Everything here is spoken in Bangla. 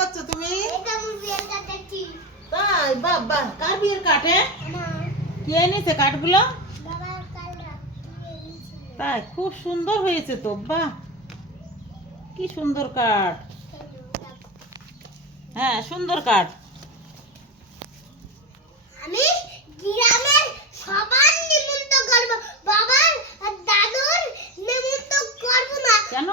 করছ তুমি? তাই বাবা কার বিয়ের কাঠে হ্যাঁ? না। কে এনেছে কাঠগুলো? তাই খুব সুন্দর হয়েছে তো বাহ। কি সুন্দর কাঠ। হ্যাঁ সুন্দর কাঠ। আমি গ্রামের সবার নিমন্ত্রণ করব। বাবার আর দাদুর নিমন্ত্রণ করব না। কেন?